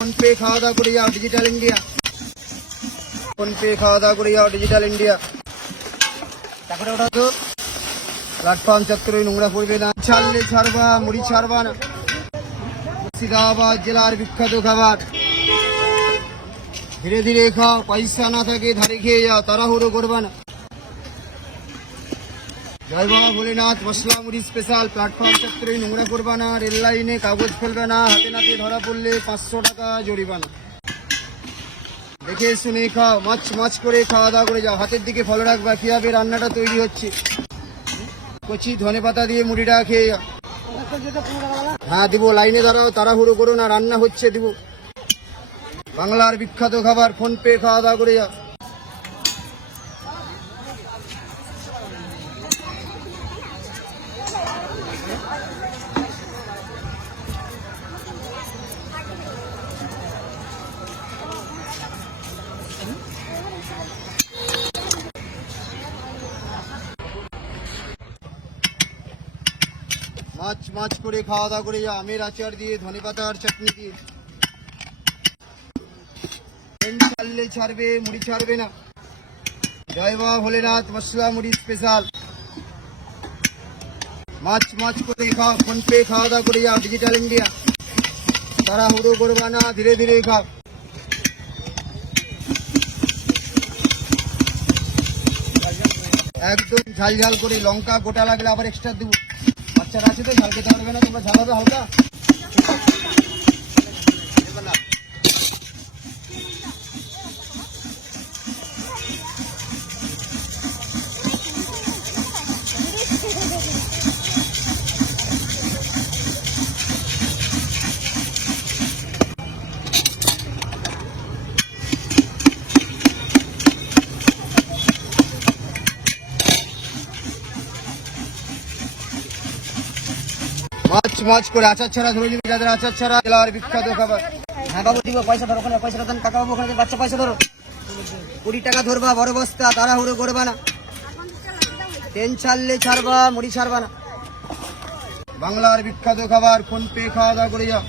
Phone pay খাওয়া দাওয়া করে যাও ডিজিটাল ইন্ডিয়া। ফোন পে খাওয়া দাওয়া করে যাও ডিজিটাল ইন্ডিয়া। তারপরে ওটা তো প্ল্যাটফর্ম চত্বরে নোংরা পড়বে না। ছাড়লে ছাড়বা, মুড়ি ছাড়বা না। মুর্শিদাবাদ জেলার বিখ্যাত খাবার। ধীরে ধীরে খাও, পয়সা না থাকে ধারে খেয়ে যাও, তাড়াহুড়ো করবা না। জয় বাবা ভোলেনাথ মশলা মুড়ি স্পেশাল। প্ল্যাটফর্ম চত্বরে নোংরা করবা না, রেল লাইনে কাগজ ফেলবে না, হাতে নাতে ধরা পড়লে 500 টাকা জরিমানা। দেখে শুনে খাও, মাছ মাছ করে খাওয়া দাওয়া করে যাও। হাতের দিকে ফলো রাখবা, কিভাবে রান্নাটা তৈরি হচ্ছে। কচি ধনে পাতা দিয়ে মুড়িটা খেয়ে যাও। হ্যাঁ দিব, লাইনে দাঁড়াও, তাড়াহুড়ো করো না, রান্না হচ্ছে দিব। বাংলার বিখ্যাত খাবার। ফোন পে খাওয়া দাওয়া করে যাও। মাছ মাছ করে খাওয়া দাওয়া করে যাও। আমের আচার দিয়ে, ধনে পাতার চাটনি দিয়ে। ছাড়লে ছাড়বে, মুড়ি ছাড়বে না। জয় বাবা ভোলেনাথ মশলা মুড়ি স্পেশাল। মাছ মাছ করে খাও, ফোন পে খাওয়া দাওয়া করে যাও ডিজিটাল ইন্ডিয়া। তাড়াহুড়ো করবা না, ধীরে ধীরে খাও। একদম ঝাল ঝাল করে, লঙ্কা গোটা লাগলে আবার এক্সট্রা দেবো। বাচ্চারা আছে তো, ঝাল খেতে পারবে না, তোমরা ঝালাবে হালকা। মাছ মাছ করে আচার ছাড়া ধরে নিবি, যাদের আচার ছাড়া জেলার বিখ্যাত খাবার। হ্যাঁ বাবু দিব, পয়সা ধরো, ওখানে পয়সাটা দেন কাকা বাবু, ওখানে বাচ্চা পয়সা ধরো। 20 টাকা ধরবা, বড় বস্তা, তাড়াহুড়ো করবা না। ট্রেন ছাড়লে ছাড়বা, মুড়ি ছাড়বা না। বাংলার বিখ্যাত খাবার। ফোন পে খাওয়া দাওয়া করে যাও।